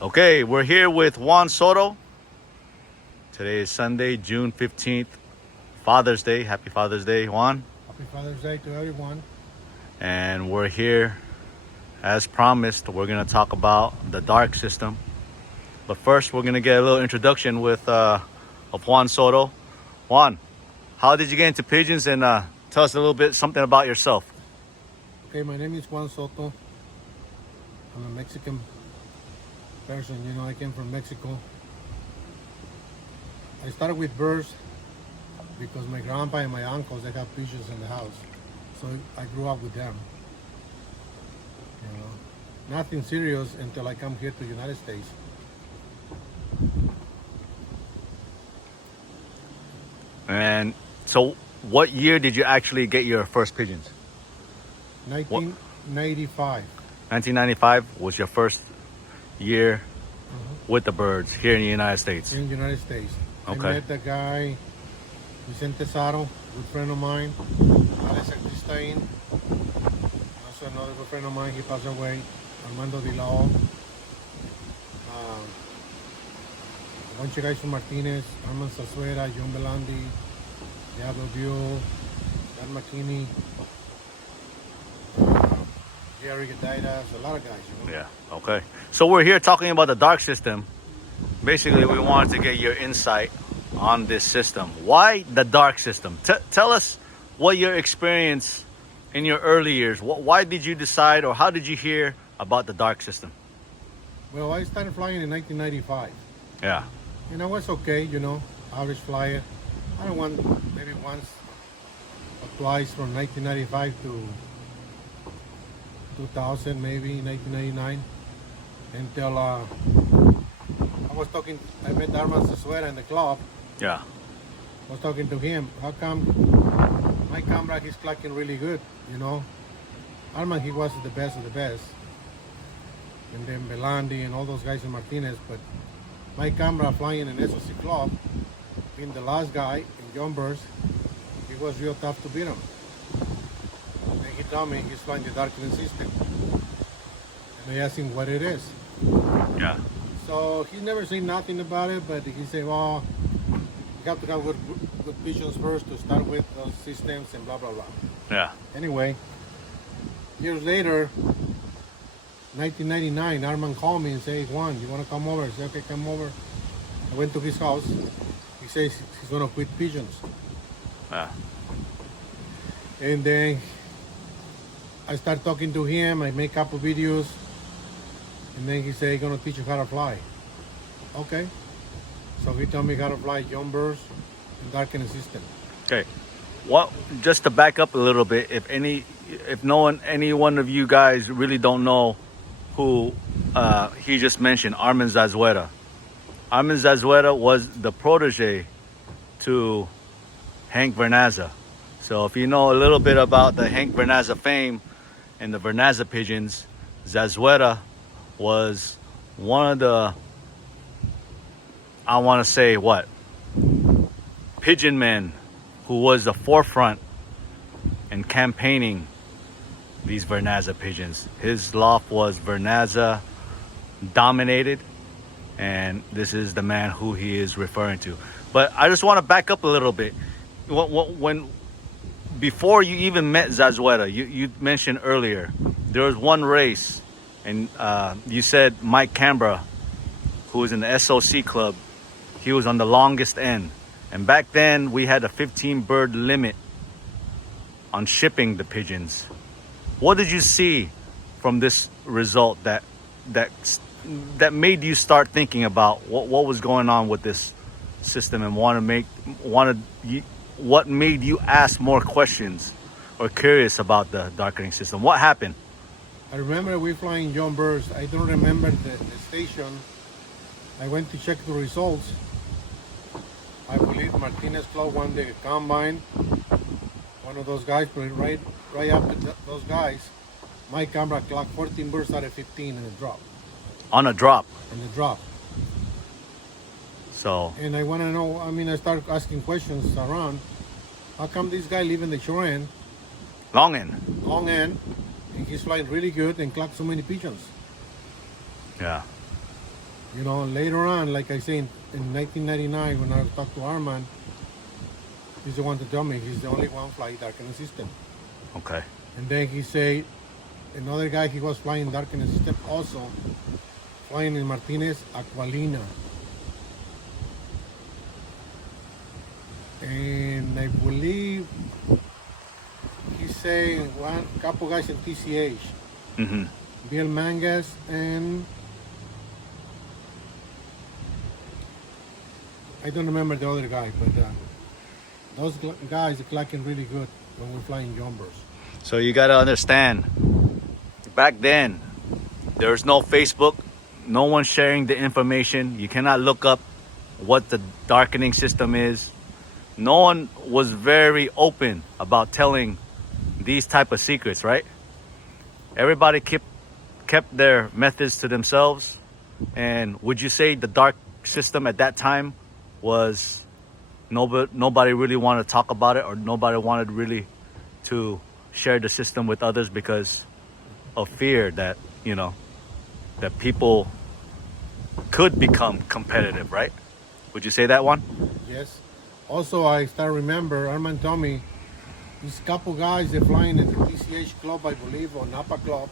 Okay, we're here with Juan Soto. Today is Sunday, June 15th, Father's Day. Happy Father's Day, Juan. Happy Father's Day to everyone. And we're here, as promised, we're going to talk about the dark system. But first, we're going to get a little introduction of Juan Soto. Juan, how did you get into pigeons? And tell us a little bit something about yourself. Okay, my name is Juan Soto. I'm a Mexican person. I came from Mexico. I started with birds because my grandpa and my uncles, they have pigeons in the house. So I grew up with them. Nothing serious until I come here to the United States. And so what year did you actually get your first pigeons? 1995. 1995 was your first year with the birds here in the United States. In the United States. Okay. I met the guy, Vicente Saro, good friend of mine. Alex Christine, also another good friend of mine, he passed away. Armando Dilao. A bunch of guys from Martinez, Armen Zazua, John Belandi, Diablo Dio, Dan McKinney, Jerry Gadaidas, a lot of guys. Yeah, okay. So we're here talking about the dark system. Basically, we wanted to get your insight on this system. Why the dark system? Tell us what your experience in your early years. Why did you decide, or how did you hear about the dark system? Well, I started flying in 1995. Yeah. And I was okay, average flyer. I don't want maybe once or twice from 1995 to 2000, maybe 1999, until I met Armen Zazua in the club. Yeah. I was talking to him, how come my camera, he's clocking really good, Armen, he was the best of the best. And then Belandi and all those guys in Martinez, but my camera flying in SOC club, being the last guy in jumpers, it was real tough to beat him. And he told me he's flying the darkening system. And I asked him what it is. Yeah. So he never said nothing about it, but he said, well, you have to have good visions first to start with those systems and blah, blah, blah. Yeah. Anyway, years later, 1999, Armen called me and said, Juan, you want to come over? I said, okay, come over. I went to his house. He says he's going to quit pigeons. Yeah. And then I start talking to him. I make a couple videos. And then he said, he's going to teach you how to fly. Okay. So he taught me how to fly young birds and darkening system. Okay. What? Just to back up a little bit, if any one of you guys really don't know who he just mentioned, Armen Zazua. Armen Zazua was the protege to Hank Vernazza. So if you know a little bit about the Hank Vernazza fame and the Vernazza pigeons, Zazua was one of the, I want to say what, pigeon men who was the forefront in campaigning these Vernazza pigeons. His loft was Vernazza dominated, and this is the man who he is referring to. But I just want to back up a little bit. When before you even met Zazua, you mentioned earlier there was one race, and you said Mike Canberra, who was in the SOC club, he was on the longest end. And back then we had a 15 bird limit on shipping the pigeons. What did you see from this result that made you start thinking about what was going on with this system, and what made you ask more questions or curious about the darkening system? What happened? I remember we flying young birds. I don't remember the station. I went to check the results. I believe Martinez Club won the combine. One of those guys, but right after those guys, my camera clocked 14 birds out of 15 in a drop. On a drop? In the drop. So. And I want to know, I start asking questions around. How come this guy live in the shore end? Long end. Long end. And he's flying really good and clocked so many pigeons. Yeah. You know, later on, like I say, in 1999, when I talked to Arman, he's the one to tell me he's the only one flying darkening system. Okay. And then he said another guy he was flying darkening system also, flying in Martinez Aquilina. And I believe he's saying one couple guys in TCH, Mm-hmm. Bill Mangas and I don't remember the other guy, but those guys are clocking really good when we're flying jumbos. So you got to understand, back then, there was no Facebook, no one sharing the information. You cannot look up what the darkening system is. No one was very open about telling these type of secrets, right? Everybody kept their methods to themselves. And would you say the dark system at that time was nobody really wanted to talk about it, or nobody wanted really to share the system with others because of fear that, you know, that people could become competitive, right? Would you say that one? Yes. Also, I start remember Arman told me these couple guys they're flying in the TCH club, I believe, or Napa club.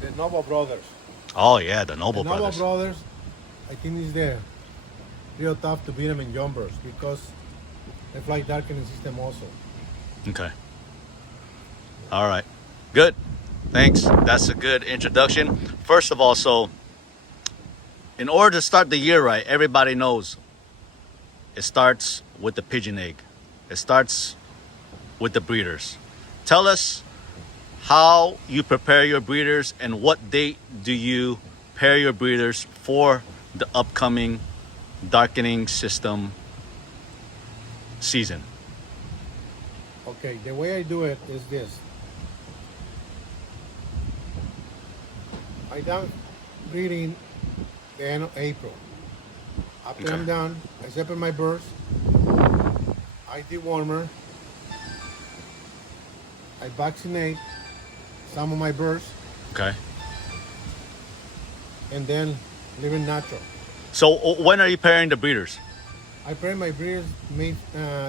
The Novo brothers. Oh yeah, the Noble The Novo Brothers. brothers, I think is there. Real tough to beat them in jumpers because they fly darkening system also. Okay. All right. Good. Thanks. That's a good introduction. First of all, so in order to start the year right, everybody knows it starts with the pigeon egg. It starts with the breeders. Tell us how you prepare your breeders and what date do you pair your breeders for the upcoming darkening system season. Okay, the way I do it is this. I done breeding the end of April. After Okay. I'm done, I separate my birds. I dewormer. I vaccinate some of my birds Okay. and then leave it natural. So when are you pairing the breeders? I pair my breeders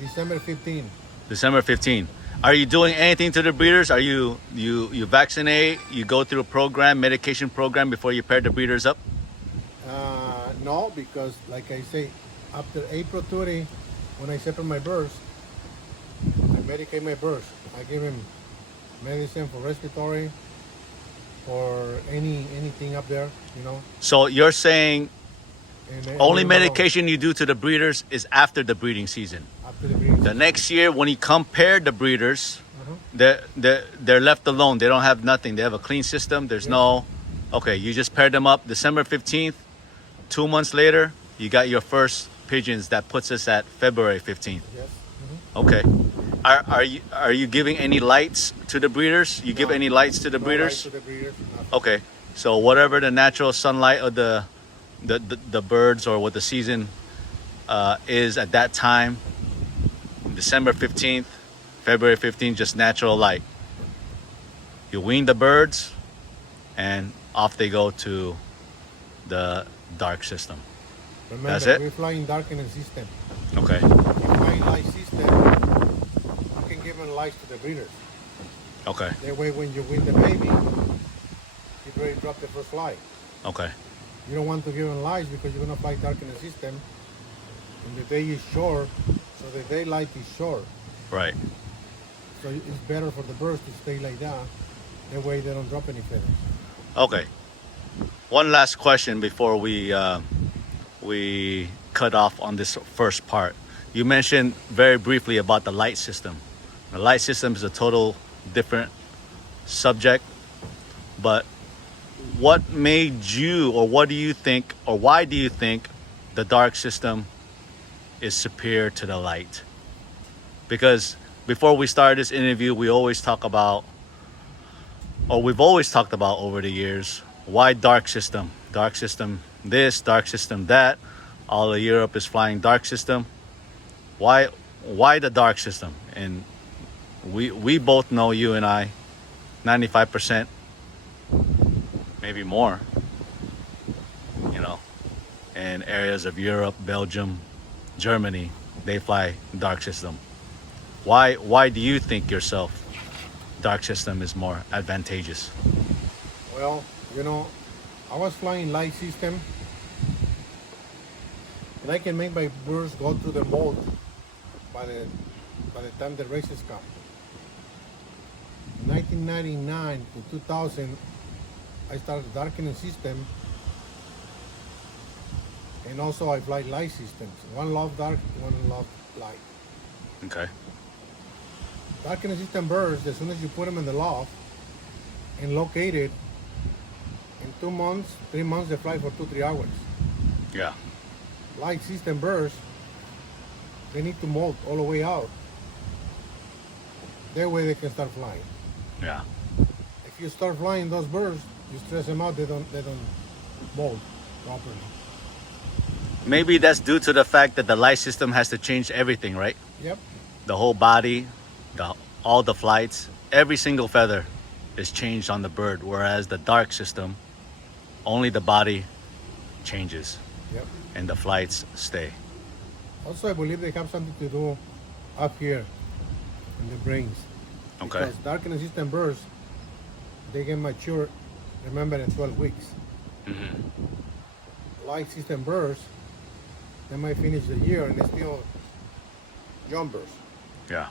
December 15. December 15. Are you doing anything to the breeders? Are you vaccinate? You go through a program, medication program before you pair the breeders up? No, because like I say, after April 30, when I separate my birds, I medicate my birds. I give them medicine for respiratory, for anything up there, you know. So you're saying And then only leave 'em alone medication you do to the breeders is after the breeding season. after the breeding. The next year, when you compare the breeders, Uh-huh. they're left alone. They don't have nothing. They have a clean system. There's no, okay, you just paired them up December 15th. 2 months later, you got your first pigeons. That puts us at February 15th. Yes. Okay. Are you giving any lights to the breeders? You give No. any lights to the No breeders? light to the breeders, nothing. Okay. So whatever the natural sunlight of the birds or what the season is at that time, December 15th, February 15th, just natural light. You wean the birds and off they go to the dark system. Remember, That's it? we're flying darkening system. Okay. If you fly light system, you can give them lights to the breeders. Okay. That way, when you win the baby, you already drop the first fly. Okay. You don't want to give them lights because you're gonna fly darkening system, and the day is short, so the daylight is short. Right. So it's better for the birds to stay like that. That way, they don't drop any feathers. Okay. One last question before we cut off on this first part. You mentioned very briefly about the light system. The light system is a total different subject, but what made you, or what do you think, or why do you think the dark system is superior to the light? Because before we started this interview, we always talk about, or we've always talked about over the years, why dark system? Dark system this, dark system that. All of Europe is flying dark system. Why the dark system? And we both know, you and I, 95%, maybe more. in areas of Europe, Belgium, Germany, they fly dark system. Why do you think yourself dark system is more advantageous? Well, you know, I was flying light system, and I can make my birds go through the mold by the time the races come. 1999 to 2000, I started darkening system, and also I fly light systems. One love dark, one love light. Okay. Darkening system birds, as soon as you put them in the loft and locate it, in 2 months, 3 months, they fly for 2-3 hours. Yeah. Light system birds, they need to molt all the way out. That way they can start flying. Yeah. If you start flying those birds, you stress them out, they don't molt properly. Maybe that's due to the fact that the light system has to change everything, right? Yep. The whole body, all the flights, every single feather is changed on the bird, whereas the dark system, only the body changes Yep. and the flights stay. Also, I believe they have something to do up here in the brains. Okay. Because darkening system birds, they get mature, remember, in 12 weeks. Light system birds, they might finish the year and they're still young birds. Yeah.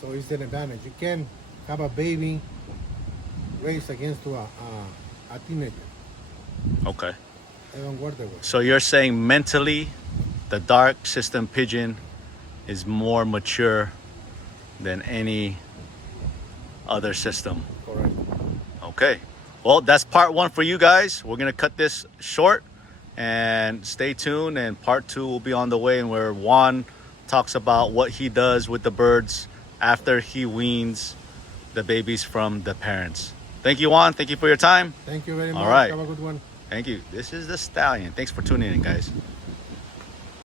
So it's an advantage. You can have a baby race against to a teenager. Okay. They don't work that way. So you're saying mentally, the dark system pigeon is more mature than any other system. Correct. Okay. Well, that's part one for you guys. We're gonna cut this short and stay tuned, and part two will be on the way, and where Juan talks about what he does with the birds after he weans the babies from the parents. Thank you, Juan. Thank you for your time. Thank you very much. All right. Have a good one. Thank you. This is the Stallion. Thanks for tuning in, guys.